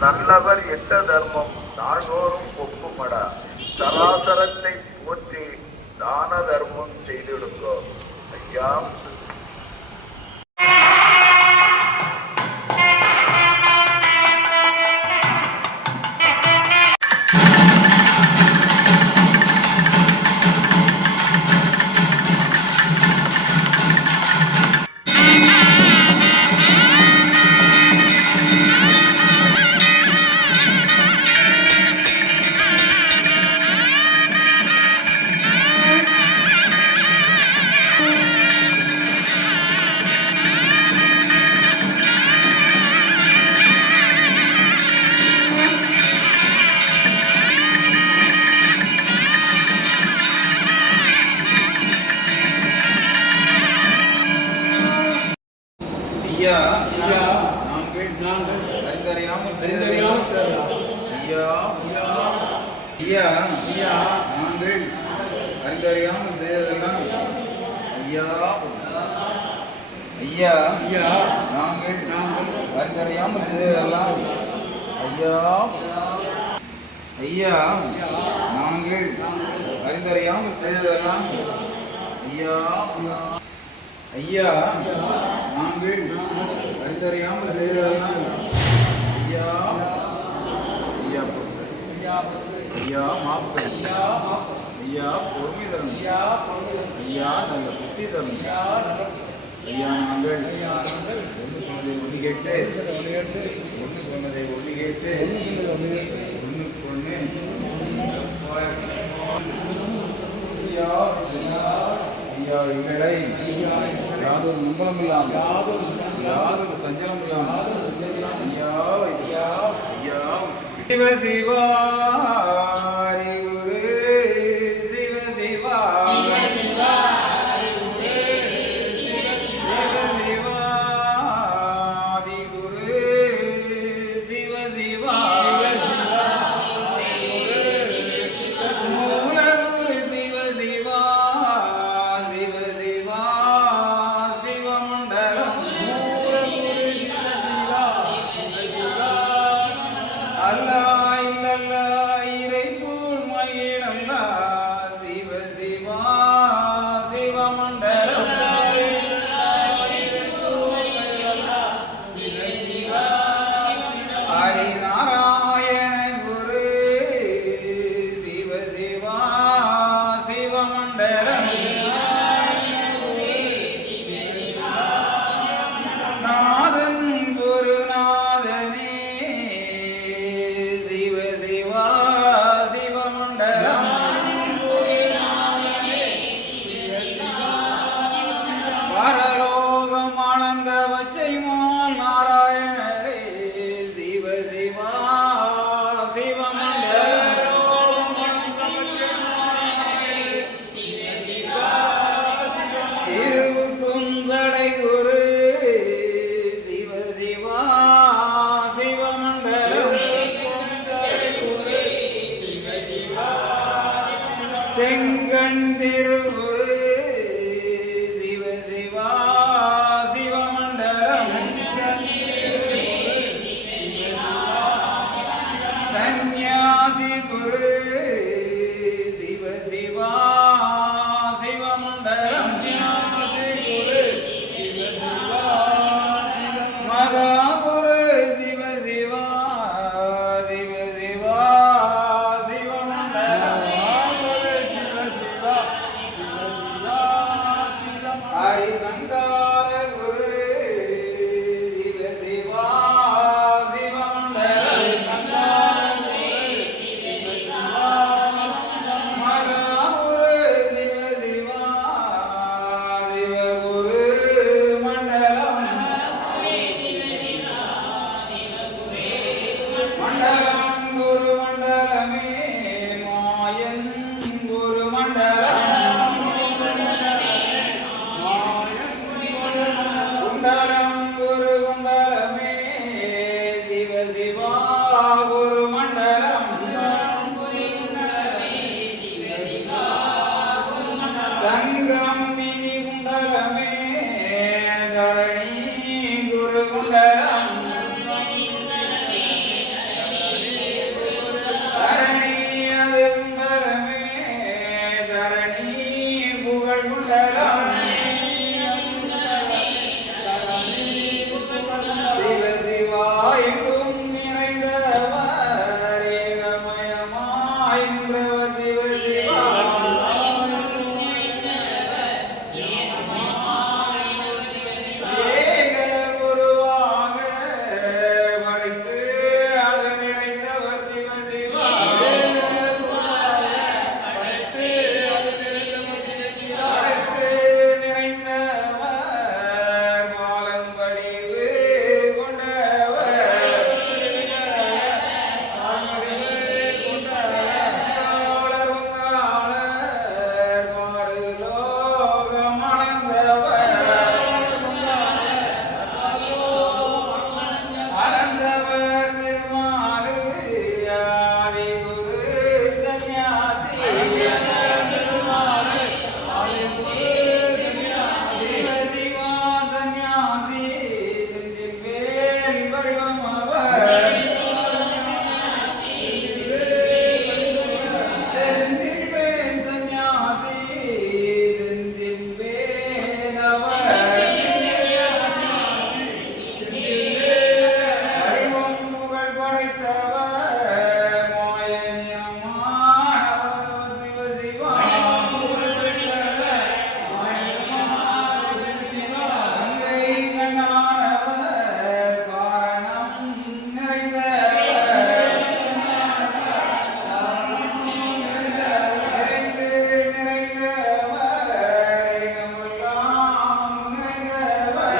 நல்லவர் எட்ட தர்மம் நாள்தோறும் ஒப்புமடா. சராசரத்தை போற்றி தான தர்மம் செய்திடுங்கோ. ஐயா ஐயா நாங்கள் அறிந்தறியாமல் ஐயா நாங்கள் அறிந்தறியாமல் செய்ததெல்லாம் ஐயா நாங்கள் அறிந்தறியாமல் செய்ததெல்லாம் ஐயா நாங்கள் அறிந்தறியாமல் செய்ததெல்லாம் ஐயா நாங்கள் அறிந்தறியாமல் செய்ததெல்லாம் ஐயா மாப்பு ஐயா பொறுமை தரும் ஐயா நல்ல புத்தி தரும் ஐயா நாங்கள் ஒன்று சொன்னதை ஒன்று கேட்டு ஒன்று சொன்னதை ஒன்று கேட்டு ஒன்றுக்கு ஒன்று ஐயா எங்களை யாதொரு நம்பலம் இல்லாமல் யாதொரு சஞ்சலம் இல்லாமல் சிவ சிவா நாராயணரே சிவ சிவா செந்தில்வேன் சந்நியாசி செந்தில்வேன் அவர் அறிவும் புகழ் படைத்தவர் மாயனியமானவர் சிவசிவா கங்கை கண்ணானவர் காரணம் நிறைந்தவர் நிறைந்து நிறைந்தவர் எல்லாம் நிறைந்தவர்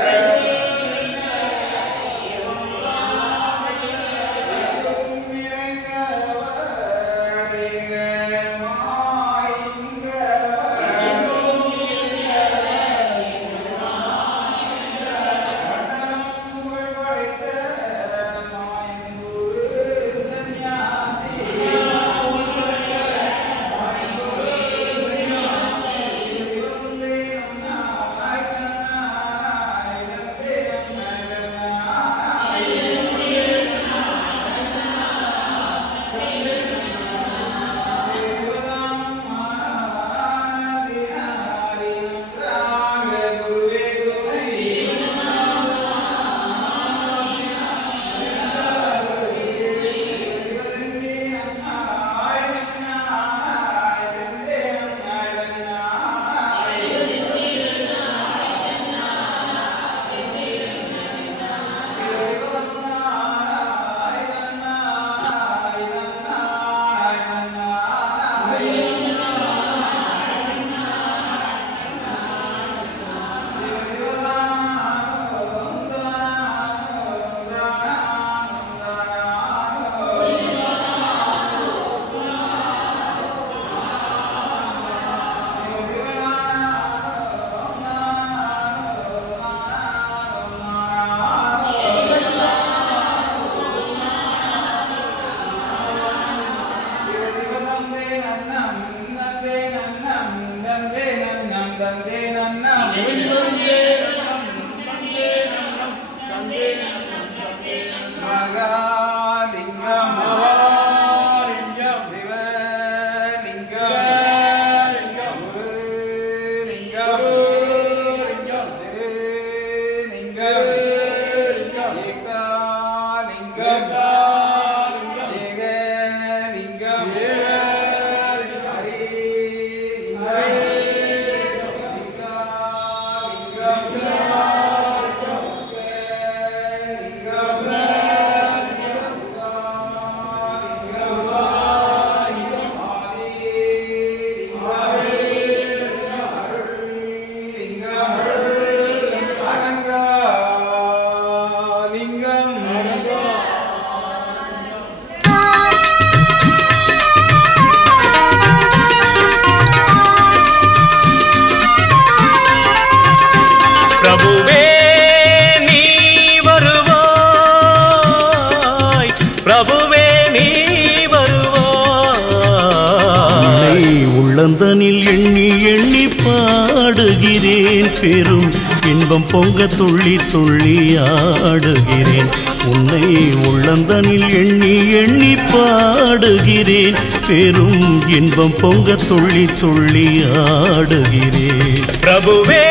உள்ளந்தனில் எண்ணி எண்ணி பாடுகிறேன், பெரும் இன்பம் பொங்க துள்ளி துள்ளி ஆடுகிறேன். உன்னை உள்ளந்தனில் எண்ணி எண்ணி பாடுகிறேன், பெரும் இன்பம் பொங்க துள்ளி துள்ளி ஆடுகிறேன். பிரபுவே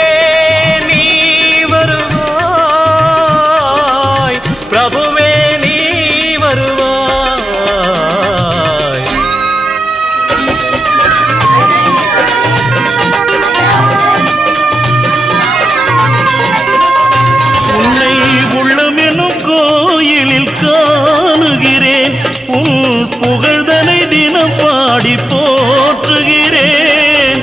நீ வருவாய், பிரபுவே நீ வருவாய். உன்னை உள்ளமெனும் கோயிலில் காணுகிறேன், உன் புகழ்தனை தினம் பாடி போற்றுகிறேன்.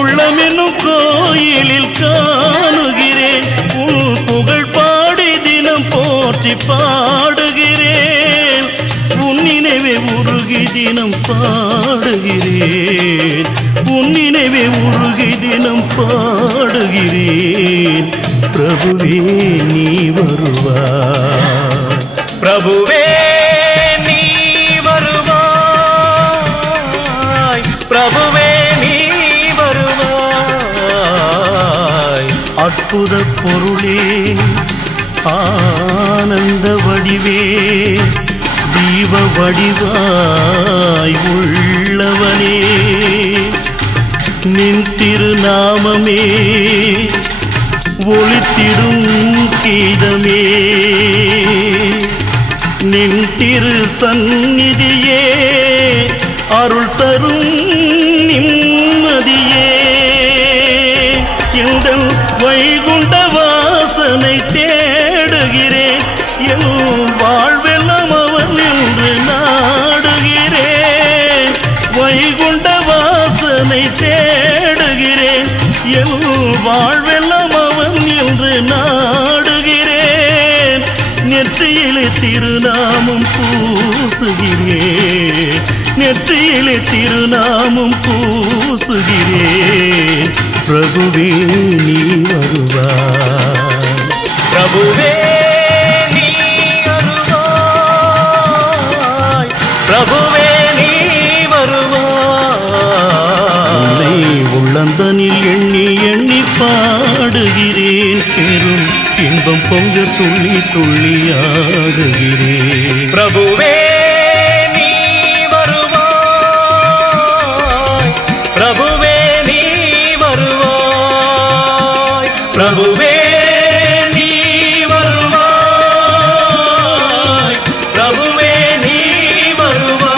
உள்ளமெனும் கோயிலில் காணுகிறேன், உன் புகழ் பாடி தினம் போற்றி பாடுகிறேன். உன் நினைவே உருகி தினம் பாடுகிறேன், உன் நினைவே உருகி தினம் பாடுகிறேன். பிரபுவே நீ வருவாய், பிரபுவே நீ வருவாய், பிரபுவே நீ வருவாய். அற்புத பொருளே, ஆனந்த வடிவே, ஜீவ வடிவாய் உள்ளவனே நின் திருநாமமே ஒளித்திடும் கீதமே நின் திரு சந்நிதியே அருள் தரும் நிம்மதியே எந்தன் வைகுண்ட வாசனை தேடுகிறேன் என் வாழ்வெல்லாம் அவன் என்று நாடுகிறேன் வைகுண்ட வாசனை தேடுகிறேன் என் வாழ்வெல்லாம் அவன் என்று நாடுகிறேன் நெற்றியிலே திருநாமம் பூசுகிறேன் நெற்றியிலே திருநாமம் பூசுகிறேன் பிரபுவே நீ வருவாய் பிரபுவே நீ வருவாய் பிரபுவே நீ வருவாய் உன்னை உள்ளந்தனில் எண்ணி எண்ணி பாடுகிறேன் பெரும் இன்பம் பொங்க துள்ளி துள்ளி ஆடுகிறேன் பிரபுவே நீ வருவாய் பிரபுவே நீ வருவாய் பிரபுவே நீ வருவாய் பிரபுவே நீ வருவாய்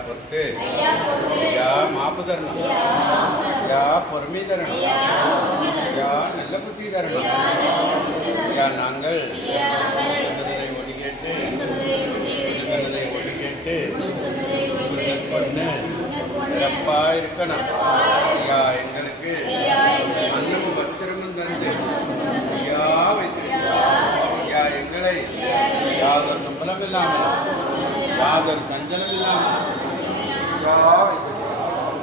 பொறுத்து மாப்பு தரணும் பொறுமை தரணும் நல்ல புத்தி தரணும் நாங்கள் ஒளி கேட்டு ஒளி கேட்டு பொண்ணு சிறப்பா இருக்கணும் எங்களுக்கு அன்னமும் வஸ்திரமும் தந்து வைத்திருக்கிறோம் எங்களை யாதொரு நம்பலம் இல்லாமல் யாதொரு சஞ்சலம் இல்லாமல் வைத்திருக்கிறோம்